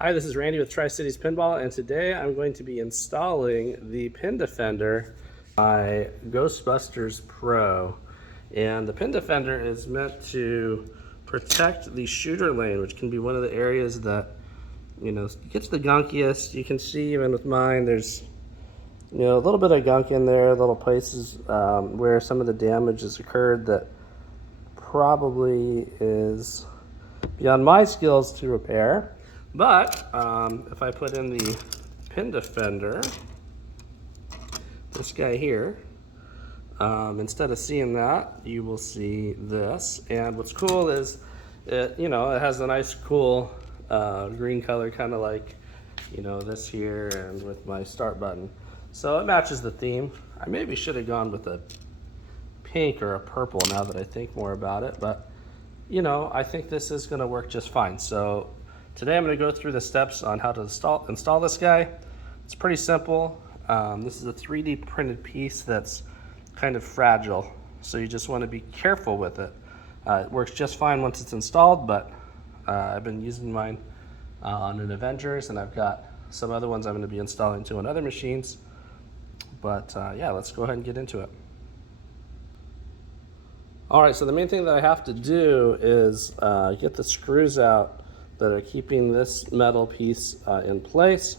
Hi, this is Randy with Tri-Cities Pinball, and today I'm going to be installing the Pindefender by Ghostbusters Pro. And the Pindefender is meant to protect the shooter lane, which can be one of the areas that, gets the gunkiest. You can see even with mine, there's, a little bit of gunk in there, little places where some of the damage has occurred that probably is beyond my skills to repair. But if I put in the Pindefender, this guy here, instead of seeing that, you will see this. And what's cool is it has a nice cool green color, kind of like this here, and with my start button. So it matches the theme. I maybe should have gone with a pink or a purple now that I think more about it, but I think this is going to work just fine. So today I'm going to go through the steps on how to install this guy. It's pretty simple. This is a 3D printed piece that's kind of fragile, so you just want to be careful with it. It works just fine once it's installed, but I've been using mine on an Avengers, and I've got some other ones I'm going to be installing too on other machines. But yeah, let's go ahead and get into it. Alright, so the main thing that I have to do is get the screws out that are keeping this metal piece in place,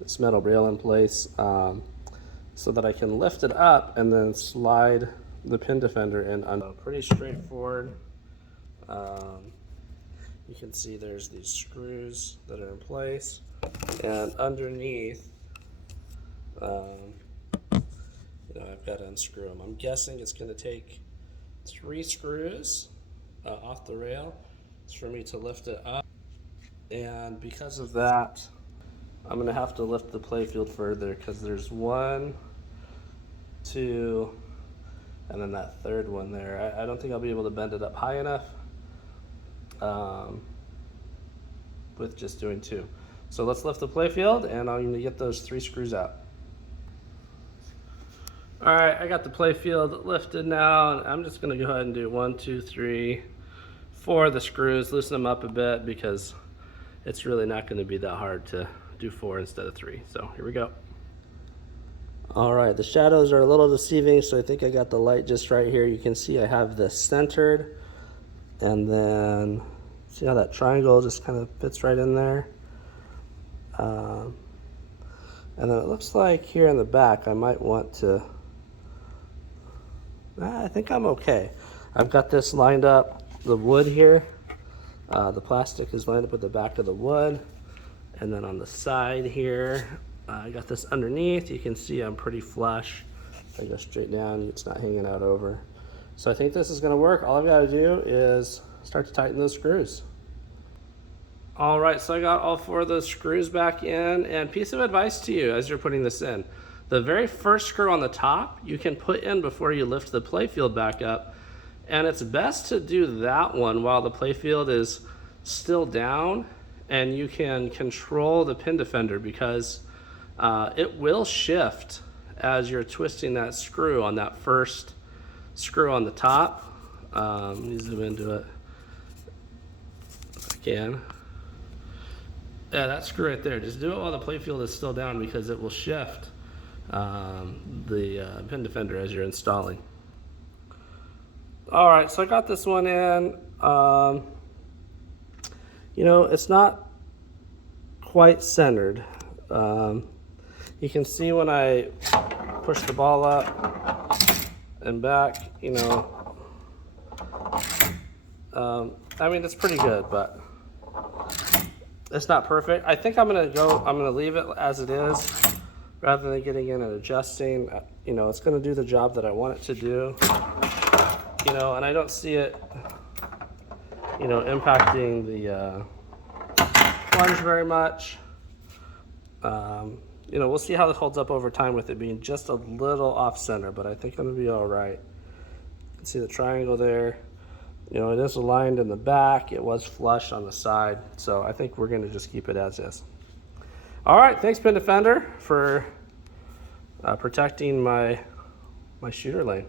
this metal rail in place, so that I can lift it up and then slide the Pindefender in under. Pretty straightforward. You can see there's these screws that are in place, and underneath, I've got to unscrew them. I'm guessing it's going to take 3 screws off the rail for me to lift it up. And because of that, I'm going to have to lift the playfield further, because there's 1, 2, and then that third one there. I don't think I'll be able to bend it up high enough with just doing 2. So let's lift the playfield, and I'm going to get those 3 screws out. Alright, I got the playfield lifted now, and I'm just going to go ahead and do 1, 2, 3, 4 of the screws, loosen them up a bit, because it's really not going to be that hard to do 4 instead of 3. So here we go. Alright, the shadows are a little deceiving, so I think I got the light just right here. You can see I have this centered, and then see how that triangle just kind of fits right in there. And then it looks like here in the back I might want to, I think I'm okay. I've got this lined up, the wood here. The plastic is lined up with the back of the wood. And then on the side here, I got this underneath. You can see I'm pretty flush. If I go straight down, it's not hanging out over. So I think this is gonna work. All I've gotta do is start to tighten those screws. All right, so I got all 4 of those screws back in, and piece of advice to you as you're putting this in. The very first screw on the top, you can put in before you lift the playfield back up, and it's best to do that one while the playfield is still down, and you can control the Pindefender, because it will shift as you're twisting that screw on that first screw on the top. Let me zoom into it if I can. Yeah, that screw right there, just do it while the playfield is still down, because it will shift the Pindefender as you're installing. Alright, so I got this one in. It's not quite centered. You can see when I push the ball up and back, I mean, it's pretty good, but it's not perfect. I think I'm gonna leave it as it is, rather than getting in and adjusting. It's gonna do the job that I want it to do. And I don't see it, impacting the plunge very much. We'll see how this holds up over time with it being just a little off center, but I think I'm gonna be all right. You can see the triangle there. It is aligned in the back. It was flush on the side, so I think we're gonna just keep it as is. All right, thanks Pindefender for protecting my shooter lane.